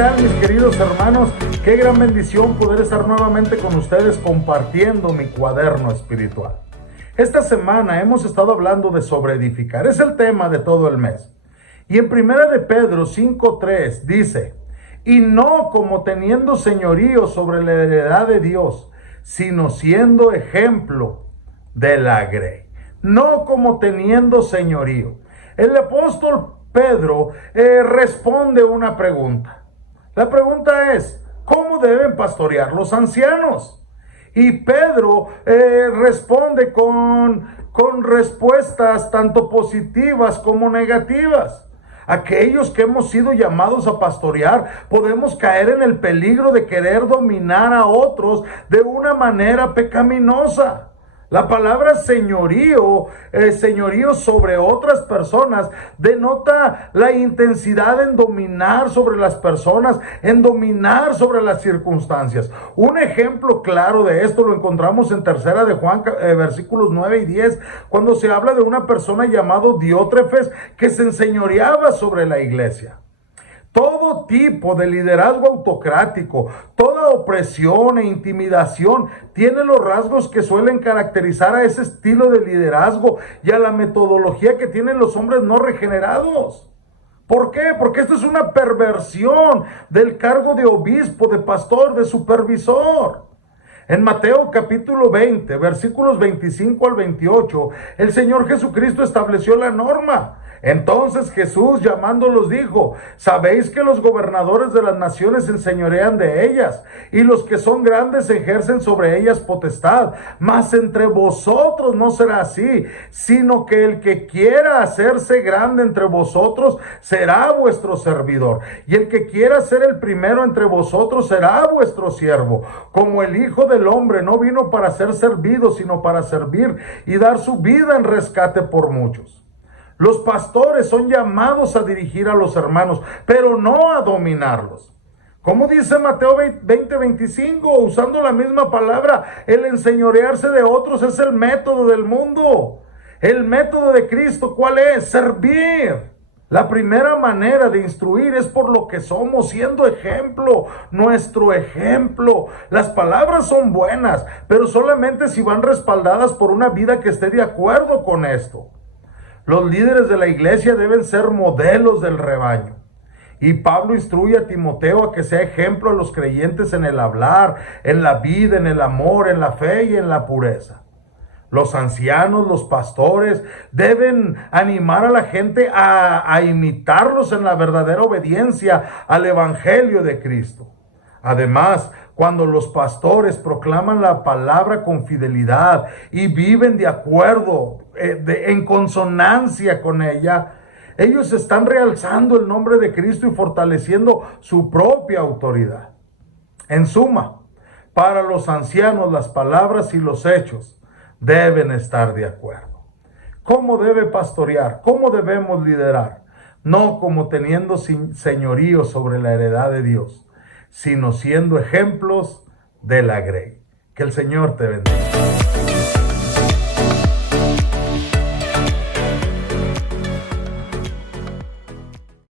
tal, mis queridos hermanos? Qué gran bendición poder estar nuevamente con ustedes compartiendo mi cuaderno espiritual. Esta semana hemos estado hablando de sobreedificar, es el tema de todo el mes. Y en 1 de Pedro 5:3 dice: y no como teniendo señorío sobre la heredad de Dios, sino siendo ejemplo de la grey. No como teniendo señorío. El apóstol Pedro responde una pregunta. La pregunta es: ¿cómo deben pastorear los ancianos? Y Pedro responde con respuestas tanto positivas como negativas. Aquellos que hemos sido llamados a pastorear podemos caer en el peligro de querer dominar a otros de una manera pecaminosa. La palabra señorío sobre otras personas, denota la intensidad en dominar sobre las personas, en dominar sobre las circunstancias. Un ejemplo claro de esto lo encontramos en 3 de Juan, versículos 9 y 10, cuando se habla de una persona llamado Diótrefes que se enseñoreaba sobre la iglesia. Todo tipo de liderazgo autocrático, toda opresión e intimidación tiene los rasgos que suelen caracterizar a ese estilo de liderazgo y a la metodología que tienen los hombres no regenerados. ¿Por qué? Porque esto es una perversión del cargo de obispo, de pastor, de supervisor. En Mateo capítulo 20, versículos 25 al 28, el Señor Jesucristo estableció la norma. Entonces Jesús, llamándolos, dijo: sabéis que los gobernadores de las naciones se enseñorean de ellas, y los que son grandes ejercen sobre ellas potestad. Mas entre vosotros no será así, sino que el que quiera hacerse grande entre vosotros será vuestro servidor, y el que quiera ser el primero entre vosotros será vuestro siervo. Como el Hijo del Hombre no vino para ser servido, sino para servir y dar su vida en rescate por muchos. Los pastores son llamados a dirigir a los hermanos, pero no a dominarlos. Como dice Mateo 20:25, usando la misma palabra, el enseñorearse de otros es el método del mundo. El método de Cristo, ¿cuál es? Servir. La primera manera de instruir es por lo que somos, siendo ejemplo, nuestro ejemplo. Las palabras son buenas, pero solamente si van respaldadas por una vida que esté de acuerdo con esto. Los líderes de la iglesia deben ser modelos del rebaño. Y Pablo instruye a Timoteo a que sea ejemplo a los creyentes en el hablar, en la vida, en el amor, en la fe y en la pureza. Los ancianos, los pastores, deben animar a la gente a imitarlos en la verdadera obediencia al evangelio de Cristo. Además, cuando los pastores proclaman la palabra con fidelidad y viven de acuerdo, en consonancia con ella, ellos están realzando el nombre de Cristo y fortaleciendo su propia autoridad. En suma, para los ancianos las palabras y los hechos deben estar de acuerdo. ¿Cómo debe pastorear? ¿Cómo debemos liderar? No como teniendo señorío sobre la heredad de Dios, sino siendo ejemplos de la grey. Que el Señor te bendiga.